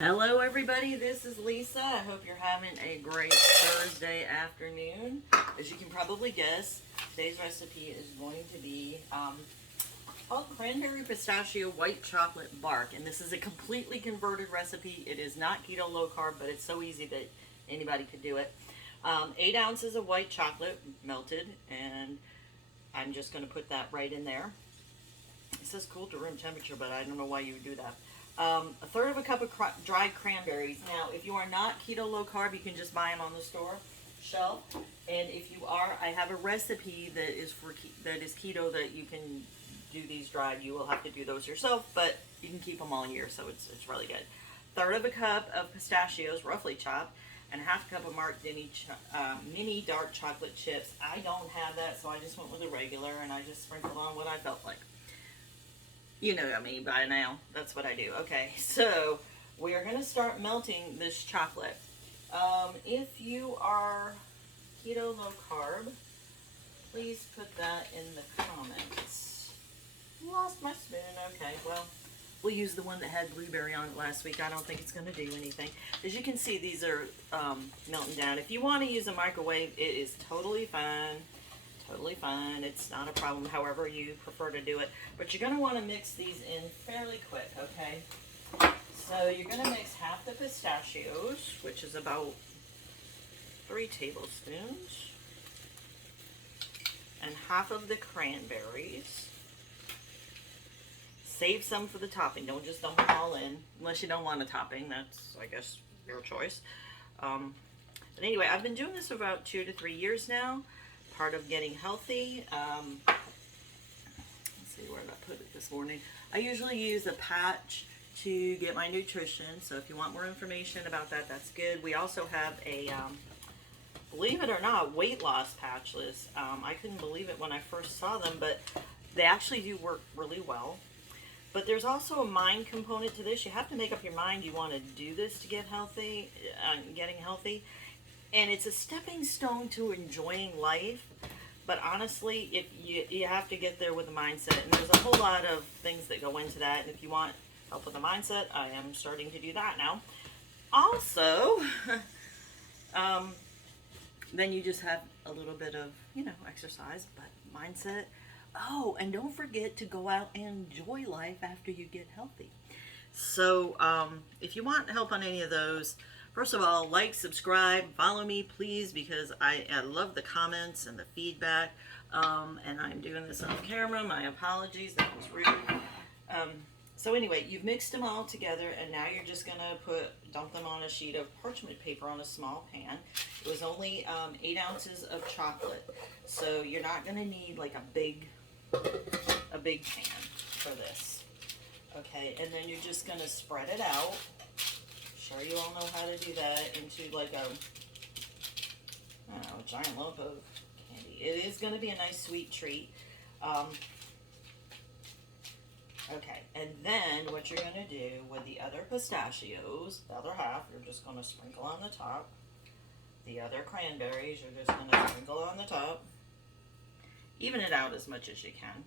Hello everybody, this is Lisa. I hope you're having a great Thursday afternoon. As you can probably guess, today's recipe is going to be called Cranberry Pistachio White Chocolate Bark. And this is a completely converted recipe. It is not keto low carb, but it's so easy that anybody could do it. 8 ounces of white chocolate melted, and I'm just going to put that right in there. It says cool to room temperature, but I don't know why you would do that. A third of a cup of dried cranberries. Now, if you are not keto low carb, you can just buy them on the store shelf. And if you are, I have a recipe that is keto that you can do these dried. You will have to do those yourself, but you can keep them all year, so it's really good. Third of a cup of pistachios, roughly chopped, and half a cup of marked mini dark chocolate chips. I don't have that, so I just went with a regular, and I just sprinkled on what I felt like. You know me by now. That's what I do. Okay, so we are going to start melting this chocolate. If you are keto low carb, please put that in the comments. Lost my spoon. Okay, well, we'll use the one that had blueberry on it last week. I don't think it's going to do anything. As you can see, these are melting down. If you want to use a microwave, it is totally fine. Totally fine. It's not a problem however you prefer to do it. But you're going to want to mix these in fairly quick, okay? So you're going to mix half the pistachios, which is about 3 tablespoons, and half of the cranberries. Save some for the topping. Don't just dump them all in, unless you don't want a topping. That's, I guess, your choice. But anyway, I've been doing this for about 2 to 3 years now. Part of getting healthy. Let's see, where did I put it this morning? I usually use a patch to get my nutrition, so if you want more information about that, that's good. We also have a, believe it or not, weight loss patch list. I couldn't believe it when I first saw them, but they actually do work really well. But there's also a mind component to this. You have to make up your mind you want to do this to get healthy, getting healthy. And it's a stepping stone to enjoying life. But honestly, if you have to get there with a mindset. And there's a whole lot of things that go into that. And if you want help with the mindset, I am starting to do that now. Also, then you just have a little bit of, exercise, but mindset. Oh, and don't forget to go out and enjoy life after you get healthy. So if you want help on any of those, first of all, like, subscribe, follow me, please, because I love the comments and the feedback. And I'm doing this on camera. My apologies. That was rude. So anyway, you've mixed them all together, and now you're just going to dump them on a sheet of parchment paper on a small pan. It was only 8 ounces of chocolate, so you're not going to need like a big pan for this. Okay, and then you're just going to spread it out. Sure, you all know how to do that into like a giant lump of candy. It is going to be a nice sweet treat. Okay, and then what you're going to do with the other pistachios, the other half, you're just going to sprinkle on the top. The other cranberries, you're just going to sprinkle on the top. Even it out as much as you can.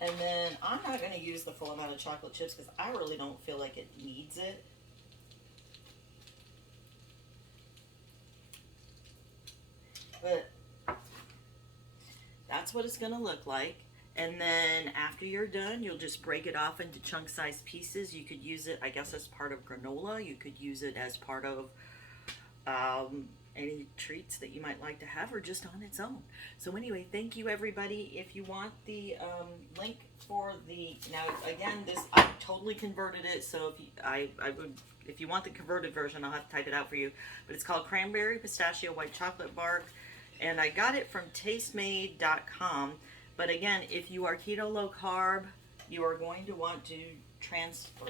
And then I'm not going to use the full amount of chocolate chips because I really don't feel like it needs it. But that's what it's going to look like. And then after you're done, you'll just break it off into chunk-sized pieces. You could use it, I guess, as part of granola. You could use it as part of any treats that you might like to have, or just on its own. So anyway, thank you everybody. If you want the link for now again, I totally converted it, so if you want the converted version, I'll have to type it out for you. But it's called Cranberry Pistachio White Chocolate Bark, and I got it from tastemade.com. But again, if you are keto low carb, you are going to want to translate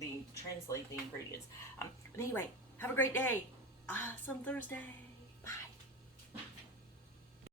the ingredients. But anyway, have a great day. Awesome Thursday.